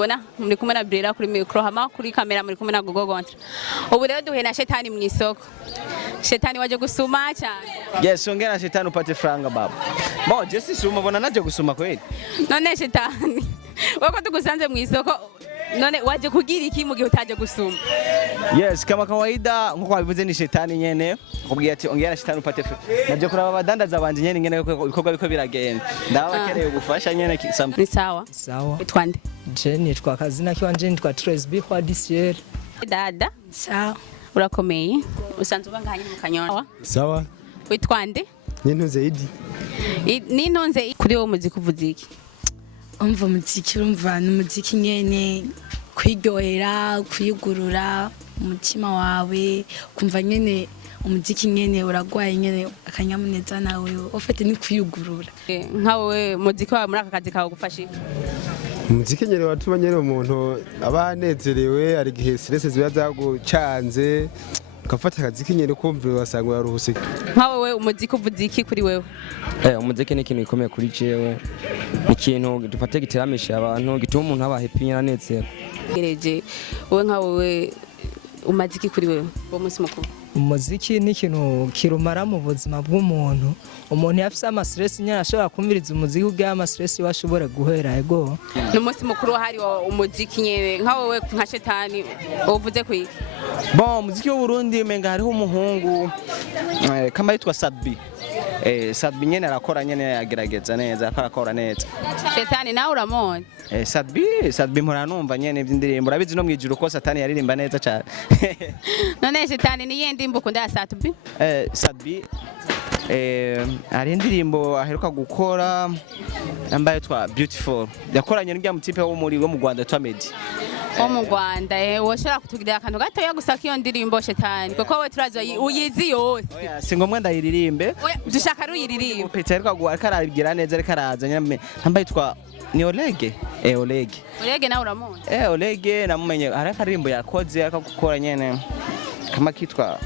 mubibona muri kumwe na Brera kuri micro hama kuri kamera muri kumwe na Gogo Gontra. Ubu rero duhe na shetani mu isoko. Shetani waje gusuma cyane. Yes, ongera shetani upate franga baba. Mo, Jesse suma bona naje gusuma kweli. None shetani. Wako tugusanze mu isoko. None waje kugira iki mu gihe utaje gusuma? Yes, kama kawaida nkuko wabivuze ni shetani nyene. Kubwiye ati ongera shetani upate franga. Naje kuraba abadandaza banje nyene ngene ibikorwa biko biragenda. Ndabakeneye gufasha nyene Ni sawa. Sawa. Itwande. Jeni twa kazina kiwanje twa Tresby kwa DCR. Dada. Sawa. Urakomeye. Usanzwe ubanganye mu Kanyosha. Sawa. Witwande? Nintunze Idi. Nintunze kuri wo muziki uvuze iki? Umva umuziki urumva n'umuziki nyene kwiryohera kwiyugurura umutima wawe kumva nyene umuziki nyene uragwaye nyene akanyamuneza nawe ufite ni kwiyugurura. Nkawe muziki wawe muri aka kazi kawe gufasha iki? Umuziki nyene watuma nyene umuntu abanezerewe ari gihe stress ziba zagucanze ukafata akazi kinyene kumvira wasanga yaruhuse. Nkawe umuziki uvuze iki kuri wewe? Umuziki ni ikintu gikomeye kuri jewe. Ni ikintu dufate giteramisha abantu gituma umuntu aba happy nyanezero. Gereje wowe nkawe umuziki kuri wewe wo munsi mukuru. Umuziki ni ikintu kirumara mu buzima bw'umuntu. Umuntu yafise ama stress nyine ashobora kumviriza umuziki ugiye ama stress washobora guhera ego. No munsi mukuru hari umuziki nyene nkawe nka shetani uvuze ku iki? Bon, muziki w'u Burundi menga hariho umuhungu kama yitwa Sadbi. Sadbi nyene arakora nyene yagerageza neza akarakora neza. Shetani nawe uramona? Sadbi mpora numva nyene iby'indirimbo urabizi no mwijuru ko Satani yaririmba neza cyane. None shetani ni yende imbuko ukunda ya Sadbi? Sadbi hari indirimbo aheruka gukora ambaye yitwa Beautiful. Yakoranye n'ibya mutipe wo muri mu Rwanda twa Medi. Wo mu Rwanda woshobora kutugirira akantu gato yo gusaka iyo ndirimbo shetani kuko we turazo uyizi yose. Si ngombwa ndayiririmbe. Dushaka ruyiririmbe. Pete ariko arabigira neza ariko araza nyame ambaye yitwa ni Olege. Olege. Olege nawe uramona? Olege namumenye hari akarimbo yakoze akagukora nyene kama kitwa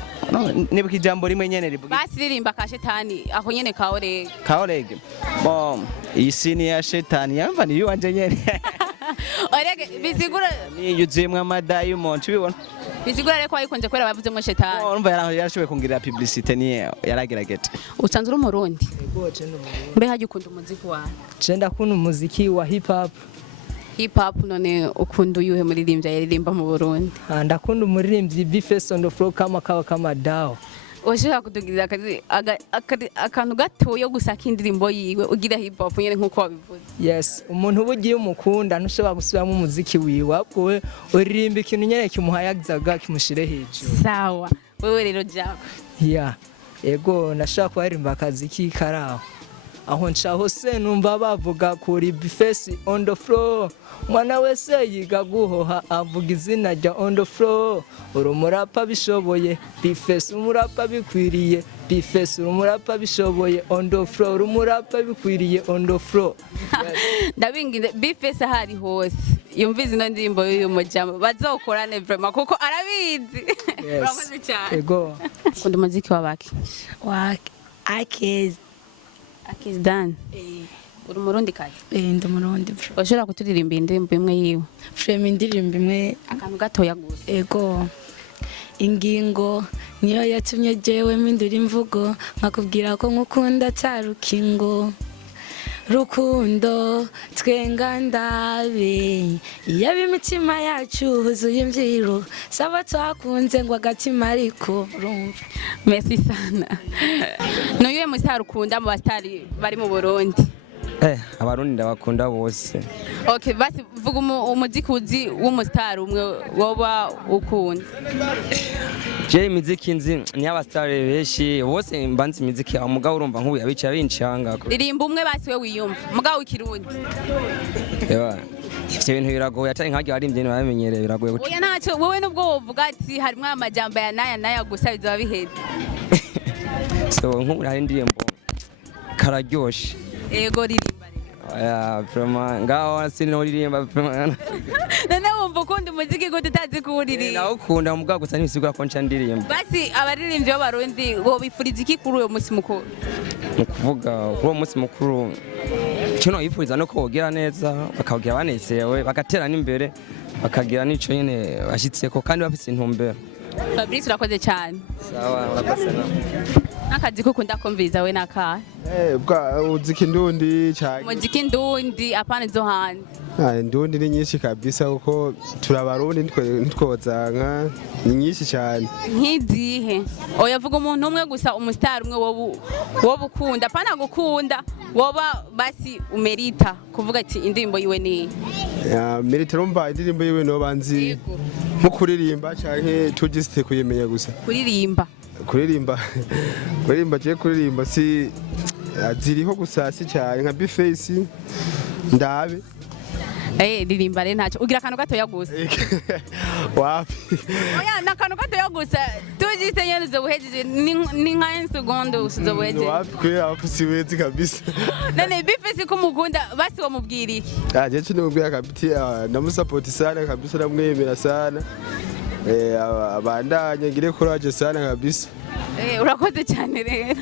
nibuka ijambo rimwe nyene rivuga basiririmba ka shetani aho nyene ka Olege. Ka Olege. Bon, isi ni ya shetani yamva ni yuwanje nyene. Olege bizigura ni yuzemwe amadayimon tubibona. Bizigura reko ayikonje kwera bavuze mu shetani. Urumva yarashoboye kungirira publicité ni yaragerageje. Usanzwe uri Murundi? Ego je no. Mbe haje ukunda umuziki wawe? Je ndakunda umuziki wa hip hop. Hip hop none ukunda uyuhe muririmbyi yaririmba mu Burundi? Ndakunda umuririmbyi Bifes on the floor kama Dao. Oshaka kutugirira akantu gato yo gusaka indirimbo yiwe ugira hip hop nyene nkuko wabivuze. Yes, umuntu ubugiye umukunda ntushobora gusubiramo umuziki wiwe ahubwo uririmba ikintu nyene kimuhayagizaga kimushire hejuru. Sawa. Wewe rero jako. Yeah. Ego nashaka kuririmba akazi k'ikaraho. Aho nca hose numva bavuga kuri Bifes on the floor. Mwana wese yiga guhoha avuga izina rya on the floor. Urumurapa bishoboye Bifes umurapa bikwiriye Bifes urumurapa bishoboye on the floor urumurapa bikwiriye on the floor. Ndabingize Bifes hari hose yumvize ino ndirimbo y'uyu mujama bazokorane vraiment kuko arabizi. Urakoze cyane. Ego. Kunda umuziki wabaki? Wa Akez Dan. Uri Murundi kazi? Ndi Murundi bro. Washobora kuturirimba indirimbo imwe yiwe? Frame indirimbo imwe akantu gatoya gusa. Ego. Ingingo niyo yatumye jewe mpindura imvugo nkakubwira ko nkukunda tarukingo. Rukundo twenga ndabe yabe imitima yacu huzuye imvyiro saba twakunze ngo agatima ariko urumva. Merci sana. Noyuye mustar ukunda mu bastari bari mu Burundi? Abarundi ndabakunda bose. Okay, basi vuga umuziki uzi w'umustar umwe woba ukunda. Je imiziki nzi ni abastari beshi bose mbanzi imiziki amugabo urumva nkubu yabica bincanga. Ririmba umwe basi we wiyumva mugabo w'ikirundi. Eba. Ivyo bintu biragoye atari nk'agiye arimbye bamenyereye biragoye gute. Oya ntacyo wowe nubwo wovuga ati harimwe amajambo ya naya gusa bizaba biheze. So nkubu hari indirimbo kararyoshe. Ego ririmba. Vraiment ngaho sinino ririmba vraiment. None wumva ukunda umuziki gute utazi kuwuririmba? Nawukunda mugabo gusa ntibisigura ko nca ndirimba. Basi abaririmbyi b'abarundi bo bifuriza iki kuri uyo munsi mukuru? Mu kuvuga kuri uwo munsi mukuru kino yifuriza no kogira neza bakagira banezerewe bagatera n'imbere bakagira n'ico nyene bashitseko kandi bafise intumbero. Fabrice urakoze cyane. Sawa urabafasha. N'akazi ko ukunda kumviriza we n'akahe? bwa umuziki ndundi cyane. Umuziki ndundi apana zo hanze. Ndundi ni nyinshi kabisa kuko turabarundi ntitwozanka ni nyinshi cyane. Nk'izihe oya vuga umuntu umwe gusa umustar umwe wowe ukunda apana gukunda woba basi umerita kuvuga ati indirimbo yiwe ni merita rumva indirimbo yiwe no banzi nko kuririmba canke tujiste kuyemenya gusa. kuririmba je kuririmba si ziriho gusa si cyane nka bifesi ndabe ririmba re ntacyo ugira akantu gato yagusa wapi oya nakantu gato yagusa tujiste nyene zo buhejeje ni nka 1 seconde usuzo buhejeje wapi kwe hapo siwezi kabisa none bifesi kumukunda basi wamubwira iki je cyo nimubwira kabisa ndamusupport sana kabisa ndamwemera sana abandanye ngire courage sana kabisa urakoze cyane rero